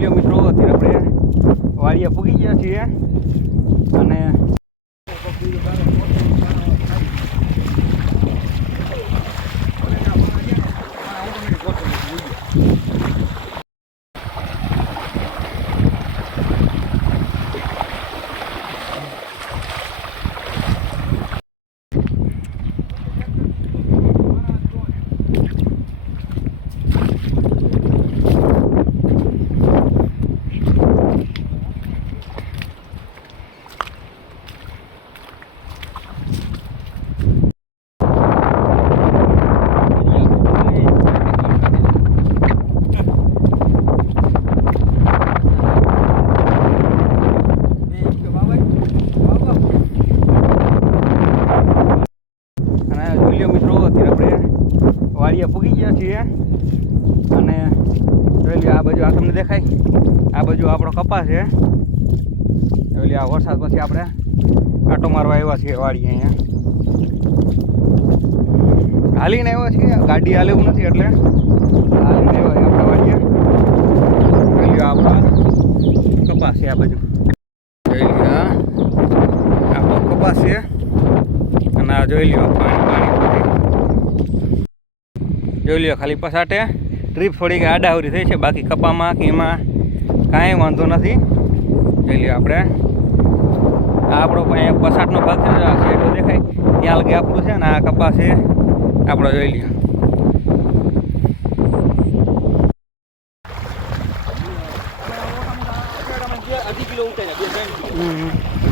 જોઈ લો મિત્રો અત્યારે આપણે વાડીએ પૂગી ગયા છીએ અને અને મિત્રો, અત્યારે આપણે વાડીએ પૂગી ગયા છીએ. અને જોઈ લો આ બાજુ આ તમને દેખાય. આ બાજુ આપણો કપાસ છે. જોઈ લો આ વરસાદ પછી આપણે આટો મારવા આવ્યા છીએ વાડીએ અહીંયા. હાલીને આવ્યા છીએ. ગાડી હાલેવું નથી એટલે હાલીને આવ્યા આપણે વાળીએ જોઈ લો આપણા કપાસ છે આ બાજુ. જોઈ લો આપણો કપાસ છે. અને આ જોઈ લ્યો, પાણી પાણી. જોઈ લ્યો ખાલી પસાટે ટ્રીપ થોડીક આડાવરી થઈ છે, બાકી કપામાં કે એમાં કાંઈ વાંધો નથી. જોઈ લ્યો આપણે. આ આપણો અહીંયા પસાટનો ભાગ છે, આ શેડો દેખાય. ત્યાં લગી આપણું છે ને આ કપા છે, આપણો જોઈ લ્યો. હમ.